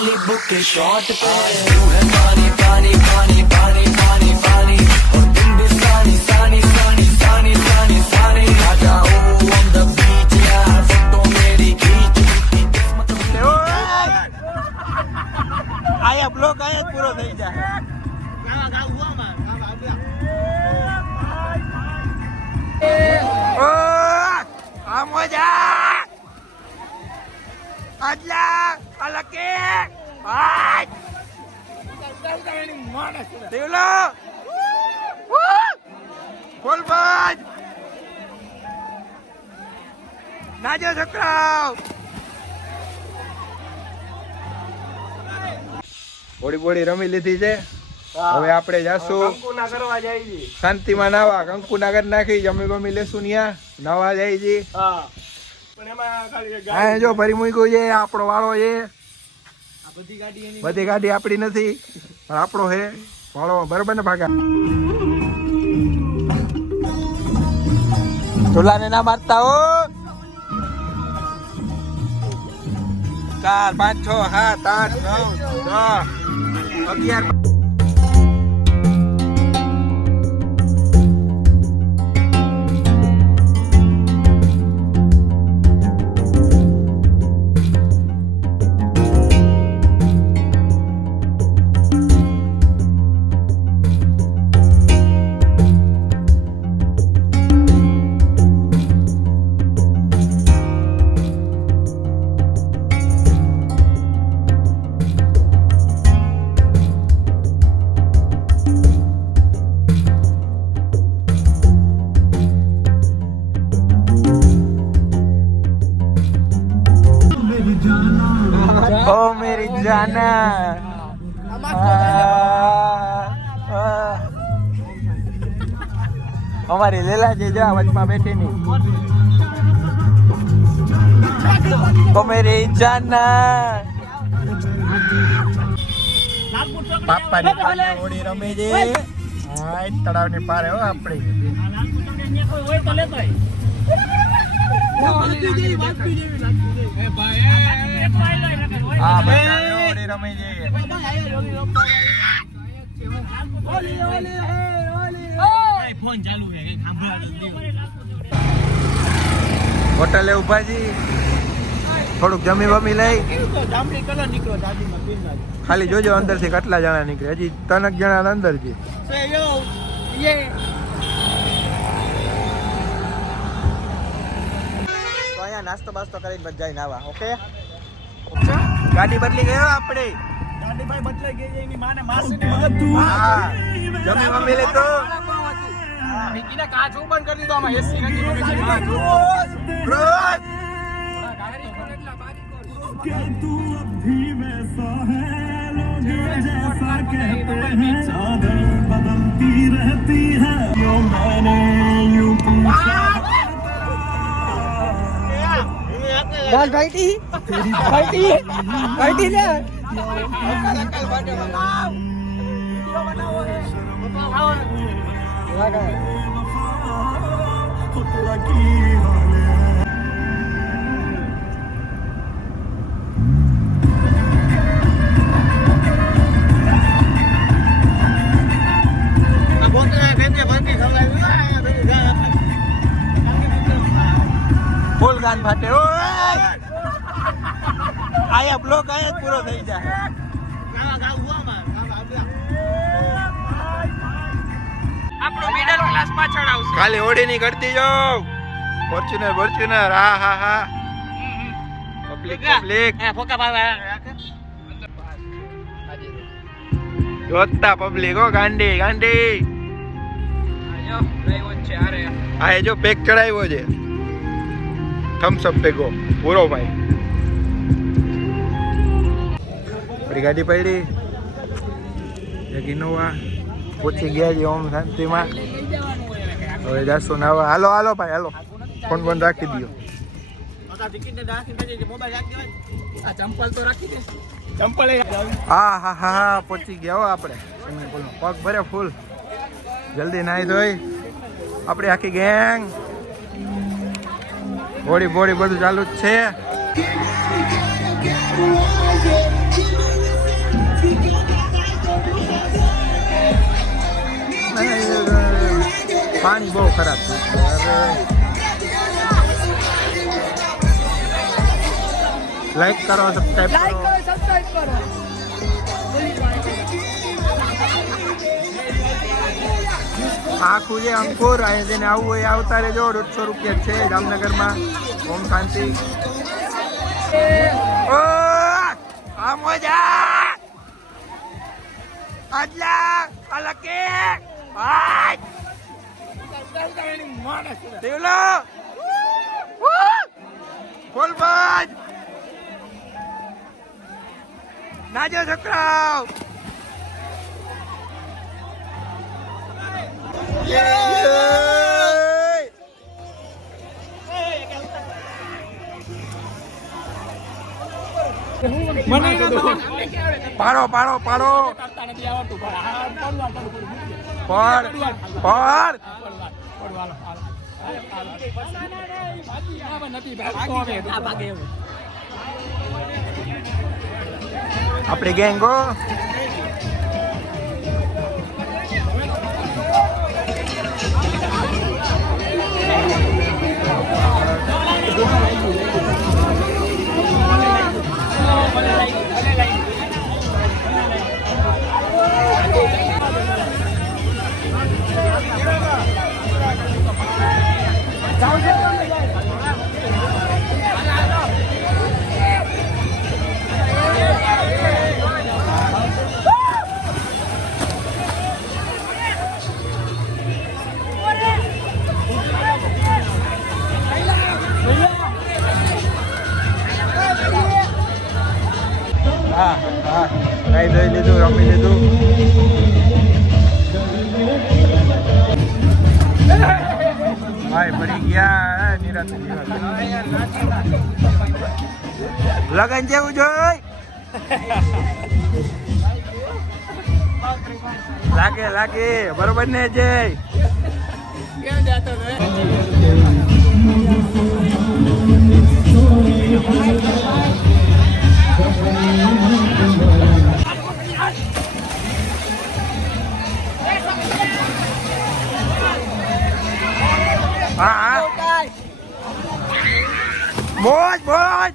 पहली बुक के शॉट पे तू है पानी पानी पानी पानी पानी पानी और तुम भी सानी सानी सानी सानी सानी सानी आ जाओ on the beach यार फोटो मेरी खींच किस्मत આયા બ્લોક આયા જ પૂરો થઈ જાય આ મજા અલ્લા અલકે આય દેવલો બોલ બાજ નાજો છોકરાઓ બોડી બોડી રમી લીધી છે હવે આપણે જાશું કંકુના કરવા જાય જી શાંતિમાં નાવા કંકુના કરી નાખી જમી બમી લેશું ન્યા નાવા જાય જી હા પણ એમાં ખાલી હા જો ભરી મૂક્યું છે આપણો વાળો છે આ બધી ગાડી આપણી નથી પણ આપણો છે વાળો બરાબર ને ભાગા ઢોલાને ના મારતા હો 4 5 6 7 8 9 10 11 ओ मेरी जाना हमारी लेला जी जा वचमा बैठी नहीं ओ मेरी जाना पापा ने पाले ओडी रमे जे हाय तड़ाव ने पारे हो આપડી ઓય તો લેતો હા ભાઈ ઓડી રમે છે ઓલી ઓલી હે ઓલી ભાઈ ફોન ચાલુ છે કે સાંભળવા હોટલે ઉભા છી થોડુંક જમી બમી લઈ જામડી કલર નીકળો દાદીમાં પીના ખાલી જોજો અંદર થી કેટલા જણા નીકળે હજી 3 જણા અંદર છે સે યો યે નાસ્તો બાસ્તો કરીને બજાઈ નાવા ઓકે ગાડી બદલી ગયો આપણે ગાડી ભાઈ બદલાઈ ગઈ એની માને માસીની બધું હા જમે મમ્મી લે તો મિકીને કાચ બંધ કરી દીધો આમાં એસી નથી રોજ ગાડી કોલ એટલા બારી કોલ કે તું અભી વૈસા હે લોગ જૈસા કહેતે હૈ ચાદર બદલતી રહેતી હૈ યો મેને यूं पूछा डाल बैठी बैठी बैठी ले अकल बाटे बनाओ वीडियो बनाओ है बताओ लगा खुद लगी वाले अब बोलते हैं कहते बाकी खवलाई फुल गान फाटे ओ आया ब्लॉक आया पूरो થઈ જાય ગાવ હુઆ માં આપણો મિડલ ક્લાસ પાછળ આવશે ખાલી ઓડી ની કરતી જાવ ફોર્ચ્યુનર ફોર્ચ્યુનર હા હા હા પબ્લિક પબ્લિક એ ફોકા બાવા જોતા પબ્લિક ઓ ગાંડી ગાંડી આયો ડ્રાઈવર છે આરે આ જો પેક ચડાવ્યો છે थम्स अप पे गो पूरो भाई बड़ी गाड़ी पड़ी एक इनोवा पहुंची गया जी ओम शांति में હવે જાસો નાવા હાલો હાલો ભાઈ હાલો ફોન ફોન રાખી દયો ચંપલ તો રાખી દે ચંપલ હા હા હા પહોંચી ગયા હો આપણે સ્વિમિંગ પુલ પગ ભરે ફૂલ જલ્દી નાહી ધોઈ આપણી આખી ગેંગ બોડી બોડી બધું ચાલુ જ છે પાણી બહુ ખરાબ છે. લાઈક કરો, સબસ્ક્રાઇબ કરો. આખું છે અંકુર. અહીંયા જેને આવવું હોય આવતા રહેજો. 150 રૂપિયા છે જામનગરમાં. ઓમ શાંતિ. આ મોજા આટલા અલકે આજ દેવલો બોલ બાજ નાજો છોકરાઓ. પાડો પાડો પાડો પડ પડ. આપણી ગેંગો કઈ દઈ લીધું, રમી લીધું. ભાઈ પડી ગયા નિરાતે. લગન જેવું જોઈ લાગે લાગે બરોબર ને જય. હા મોજ મોજ.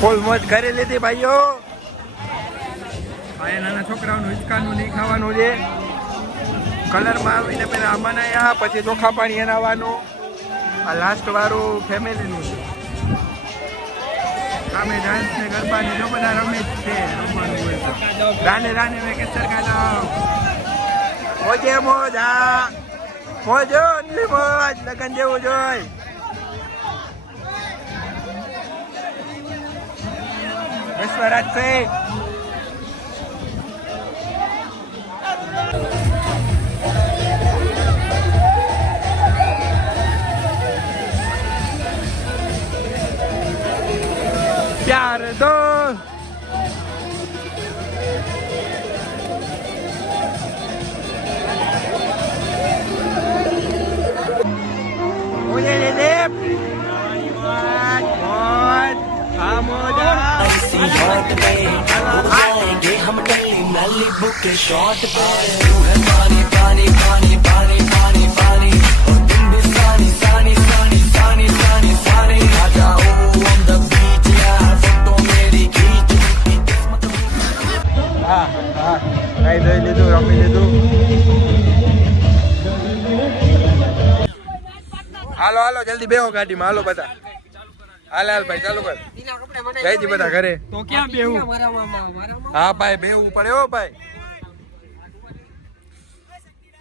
ફૂલ મોજ કરી લીધી ભાઈઓ. ભાઈ નાના છોકરાઓનું હિંચકાનું નહીં ખાવાનું છે. કલરમાં આવીને પહેલાં આ બનાવ્યા, પછી ચોખા પાણી એનાવાનું. આ લાસ્ટ વાળું ફેમિલીનું છે. અમે ડાન્સ ને ગરબાની જો બધા રમે જ છે. રમવાનું હોય તો રાને રાને વેકેશન કાઢો. મોજે મોજ. હા મોજો એટલી મોજ. લગન જેવું જોઈ. વિશ્વરાજ સિંહ प्यार दो. मुझे ले दे इसी बात पे जाएंगे हम दिल्ली नली बुक शॉट पे. तू है पानी पानी पानी पानी पानी पानी और तुम भी सानी सानी सानी सानी सानी सानी. आ जाओ on the beach यार फोटो मेरी खींच. હા હા કઈ દઈ લીધું, રમી લીધું. હાલો હાલો જલ્દી બેહો ગાડીમાં. હાલો બધા હાલ હાલ ભાઈ ચાલુ કર. જયજી બધા ઘરે. તો ક્યાં બેહું? હા ભાઈ બેહવું પડે હો ભાઈ.